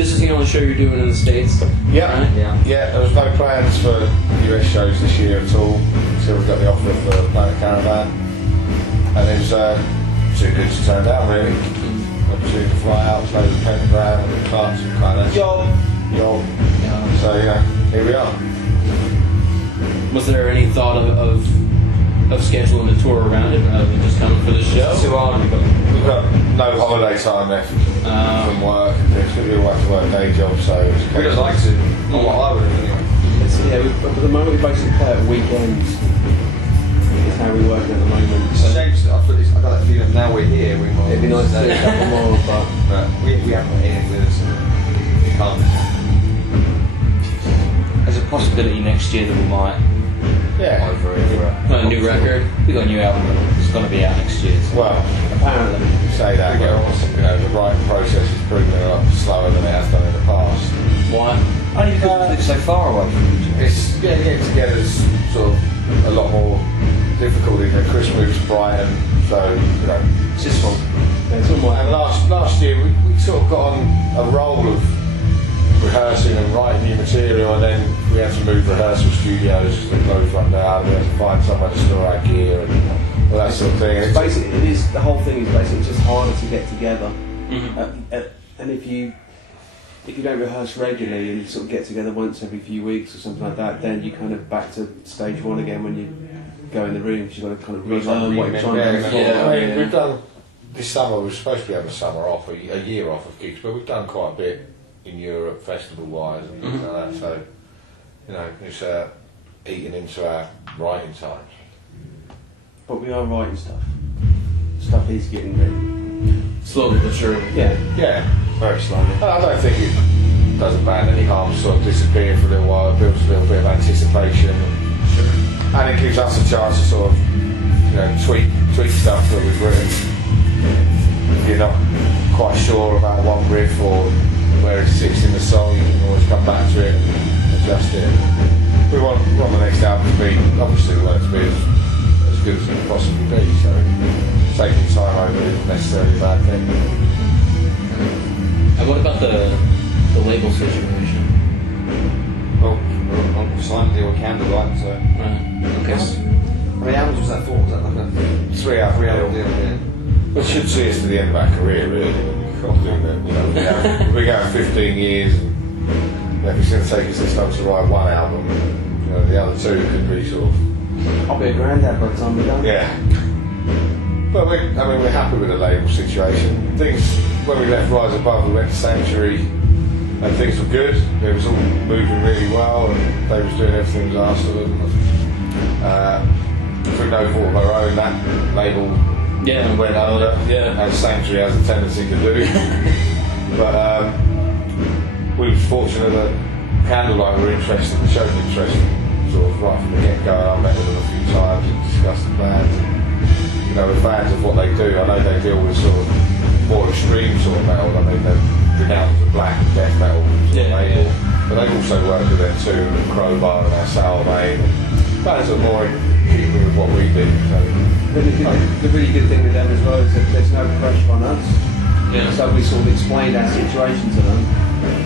This is the only show you're doing in the States? Yeah, right? yeah. There was no plans for US shows this year at all until we got the offer for Planet Caravan, and it was too good to turn down, really. Opportunity to fly out, play with Pentagram and Clarkson kind of. Yo. So here we are. Was there any thought of scheduling a tour around it rather than just coming for the show? Too hard. We've got no holiday time left from work and things. We do have to work a day job, so we don't like to. Not what I would have anyway. At the moment we basically play at weekends. It's how we work at the moment. It's a shame. I got that feeling now we're here. It'd be nice to do a couple more, but we haven't got anything with us. We can't. There's a possibility next year that we might. yeah. Over it. A new record? We got a new album that's going to be out next year. So. Well, apparently. you say that, but the writing process is proving a lot slower than it has done in the past. Why? Only because we live so far away from each other. It's getting together is sort of a lot more difficult. Chris moves to Brighton, so It's just one. And last year we sort of got on a roll of rehearsing and writing new material, and then we had to move rehearsal studios because the closed one down. We had to find somewhere to store our gear and all that sort of thing. It's basically, the whole thing is basically just harder to get together. And if you don't rehearse regularly and you sort of get together once every few weeks or something like that, then you kind of back to stage one again when you go in the room, because you've got to kind of relearn what you're trying to do. We've done this summer. We were supposed to be having a summer off, a year off of gigs, but we've done quite a bit in Europe, festival-wise and things like that. So it's eating into our writing time. But we are writing stuff. Stuff is getting ready. Slowly but surely. Yeah. Yeah. Very slowly. I don't think it does a band any harm to sort of disappear for a little while. It builds a little bit of anticipation, and it gives us a chance to sort of tweak stuff that we've written. If you're not quite sure about one riff or where it sits in the song, you can always come back to it and adjust it. We want the next album to be, obviously we want it to be as good as it can possibly be, so taking time over isn't necessarily a bad thing. And what about the label situation? Well, I'm signed a deal with Candlelight, so. Okay. How many albums was that for? Was that like a 3 album deal? Yeah. Which should see us to the end of our career, really. We're going 15 years, and if it's going to take us this long to write one album, the other two could be sort of. I'll be a granddad by the time we're done. Yeah. But we're happy with the label situation. Things, when we left Rise Above, we went to Sanctuary, and things were good. It was all moving really well, and they was doing everything that was asked of them. Through no fault of our own, that label went under, as Sanctuary has a tendency to do. But we were fortunate that Candlelight were interested and showed interest sort of right from the get-go. I met with them a few times and discussed the plans. We're fans of what they do. I know they deal with sort of more extreme sort of metal. I mean, they're renowned for black and death metal label. But they've also worked with them too, and Crowbar and our Sour Main. Bands are more in keeping with what we do. So. The really good thing with them as well is that there's no pressure on us. Yeah. So we sort of explained our situation to them,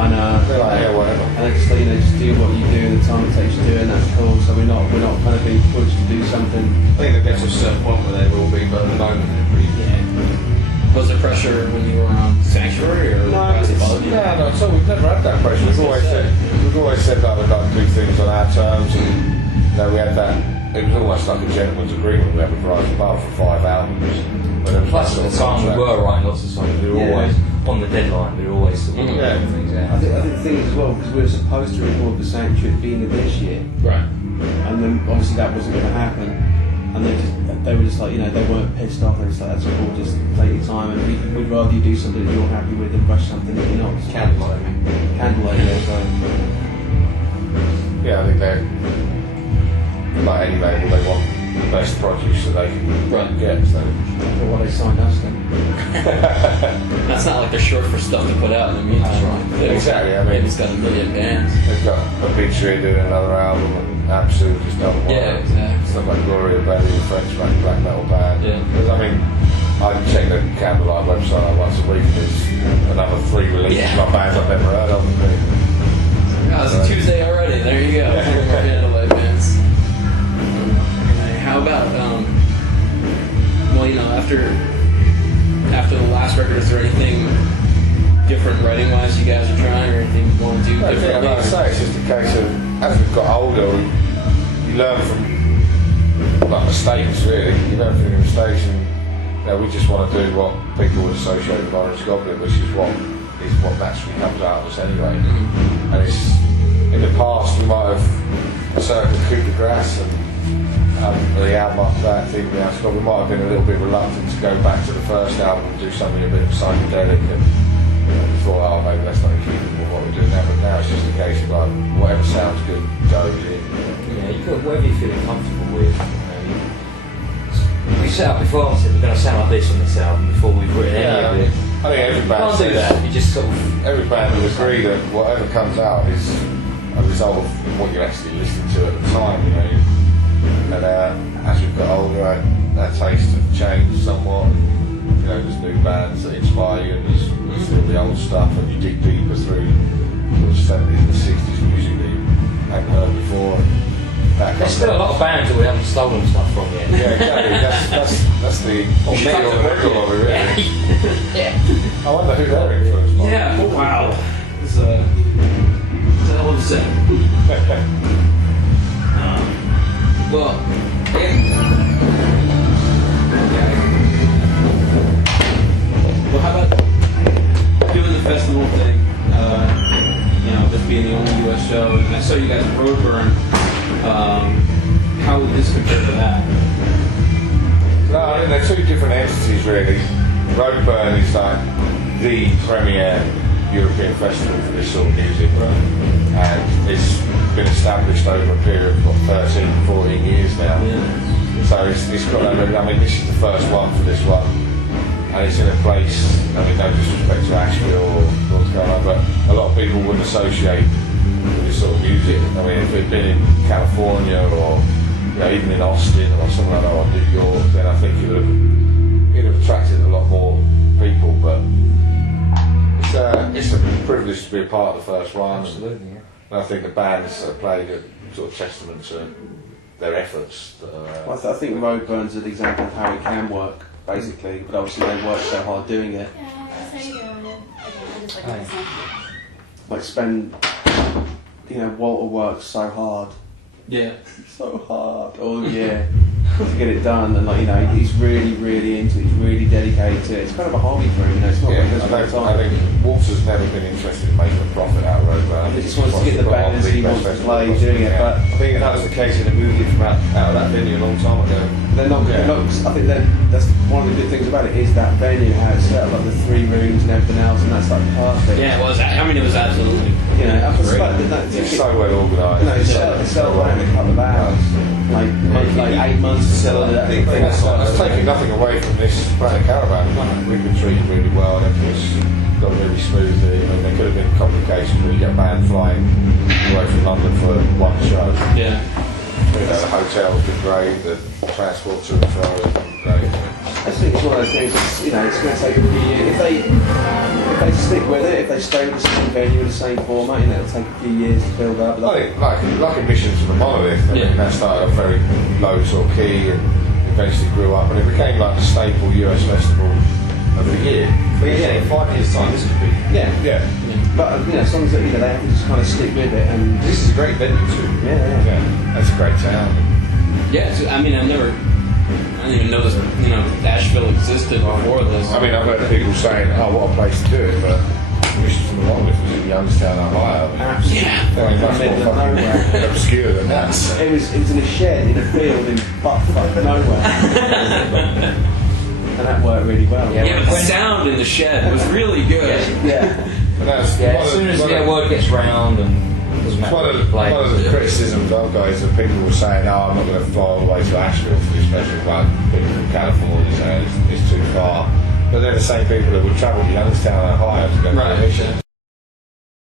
and they're like, whatever. And they just just do what you do in the time it takes to do it, and that's cool. So we're not kind of being pushed to do something. I think they get to a certain point where they will be, but at the moment they're pretty. Was there pressure when you were on Sanctuary, or No, so we've never had that pressure. We've always said that we'd like to do things on our terms, and we had that. It was almost like a gentleman's agreement. We had a Rise Above for 5 albums. Plus at the time we were writing lots of songs. We were always on the deadline. We were always sort of getting things out. I think the thing is as well, because we were supposed to record the Sanctuary at the beginning of this year, right? And then obviously that wasn't going to happen. And they were just like, they weren't pissed off. They were just like, that's cool, just take your time, and we'd rather you do something that you're happy with than rush something that you're not. Candlelight, Candlelight, yeah. So. Yeah, I think they're like any label, they want the best produce that they can get. So. For what they signed us then. That's not like they're short for stuff to put out in the meantime. Exactly. I mean, it's got a million bands. They've got Obituary doing another album, and Absolute just done one. Yeah, exactly. Stuff like Gloria Belly, French black metal band. Yeah. Because I I check the Candlelight website like once a week. There's another 3 releases by bands I've never heard of. Oh, it's Tuesday already. There you go. Candlelight bands. How about well, you know, after the last record, is there anything different writing-wise you guys are trying, or anything you want to do differently? Like I say, it's just a case of as we've got older, you learn from like mistakes. Really, you learn from your mistakes, and you know, we just want to do what people would associate with Orange Goblin, which is what naturally comes out of us anyway. Mm-hmm. And it's in the past we might have circled Coup de Grace and the album after that, we might have been a little bit reluctant to go back to the first album and do something a bit psychedelic, and we thought, oh, maybe that's not in keeping with what we're doing now. But now it's just a case of like, whatever sounds good goes in. Yeah, you got whatever you're feeling comfortable with. We set up before and said we're going to sound like this on this album before we've written any of it. I think every band can't do that. You just sort of every band will agree that whatever comes out is a result of what you're actually listening to at the time, you know. And as we've got older, our tastes have changed somewhat. You know, there's new bands that inspire you, and there's still the old stuff, and you dig deeper through the 70s and 60s music that you hadn't heard before. There's still a lot of bands that we haven't stolen stuff from yet. Yeah, exactly. That's the middle of it, really. Yeah. I wonder who they're influenced by. Yeah. Oh, wow. It's a hell of a set. Well, well, how about doing the festival thing? You know, this being the only U.S. show, and I saw you guys at Roadburn. How would this compare to that? No, I mean, they're two different entities, really. Roadburn is like the premier European festival for this sort of music, and it's been established over a period of 13, 14 years now. Yeah. So it's got that. I mean, this is the first one for this one, and it's in a place. I mean, no disrespect to Asheville or North Carolina, but a lot of people wouldn't associate with this sort of music. I mean, if it'd been in California or even in Austin or something like that, or New York, then I think it'd have attracted a lot more people. But it's a privilege to be a part of the first one. Absolutely. And I think the bands have played a sort of testament to their efforts. Well, I think Roadburn's an example of how it can work, basically, but obviously they work so hard doing it. Like spend, Walter works so hard. Yeah. So hard all year to get it done, and he's really, really into it, he's really dedicated to it. It's kind of a hobby for him, it's not what he does all the time. I think Walter's never been interested in making a profit out of Roadburn. He just wants to get the bands he wants to play doing it, but I think that was the case when they moved it from out of that venue a long time ago. they're not, I think that's one of the good things about it, is that venue, how it's set up, like the 3 rooms and everything else, and that's like perfect. Yeah, it was. I mean, it was absolutely. It's so well organised. It's so around a couple of hours, like 8 months to sell it. That's taking nothing away from this Planet Caravan. We've been treated really well, and everything's gone really smoothly. I mean, there could have been complications where you get a band flying away from London for one show. Yeah. The hotel's been great, the transport to and fro has been great. I just think it's one of those things. It's going to take a few years. If they stick with it, if they stay with the same venue, the same format, it'll take a few years to build up. I think like Emissions from the Monolith. I mean, that started off very low sort of key and eventually grew up, and it became like the staple US festival of the year. But yeah, in 5 years' time, this could be. Yeah. But as long as they have to just kind of stick with it, and This is a great venue too. yeah. That's a great town. Yeah. I mean, I didn't even know this. Asheville existed before this. I mean, I've heard people saying, "Oh, what a place to do it," but Emissions from the Monolith was in Youngstown, Ohio. Yeah. Very much Middle more of fucking nowhere. obscure than that. It was in a shed in a field in buttfuck nowhere, and that worked really well. Yeah, but the sound in the shed was really good. Yeah. And that's As soon as the word gets round and it doesn't matter one what of you play. the criticisms I've got is that people were saying, "Oh, I'm not going to fly all the way to Asheville for this festival." Like people from California saying it's too far, but they're the same people that would travel to Youngstown, Ohio to go to Emissions.